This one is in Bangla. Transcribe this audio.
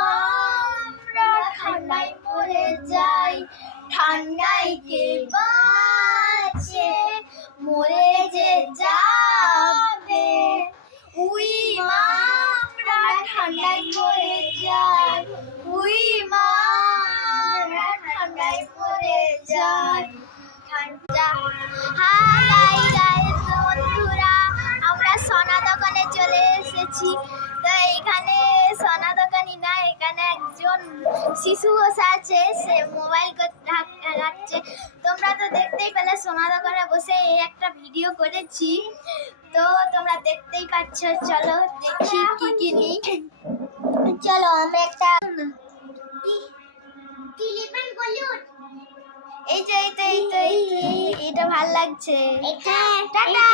মা আমরা ঠান্ডায় মরে যাই, ঠান্ডায় কে বাঁচে মরে যে যাবে। উই মা আমরা ঠান্ডায় মরে যাই, উই মা আমরা ঠান্ডায় মরে যাই। হাই গাইস বন্ধুরা, আমরা সোনা দোকানে চলে এসেছি। তো এখানে সোনা দোকানি না, এখানে একজন শিশু বসে আছে, সে মোবাইল ঘাঁটছে। তোমরা তো দেখতেই পেলে সোনা দোকানে বসে এই একটা ভিডিও করেছি, তো তোমরা দেখতেই পাচ্ছ। চলো দেখি কি কিনি। চলো আমরা একটা এই তো এটা ভাল লাগছে। টাটা।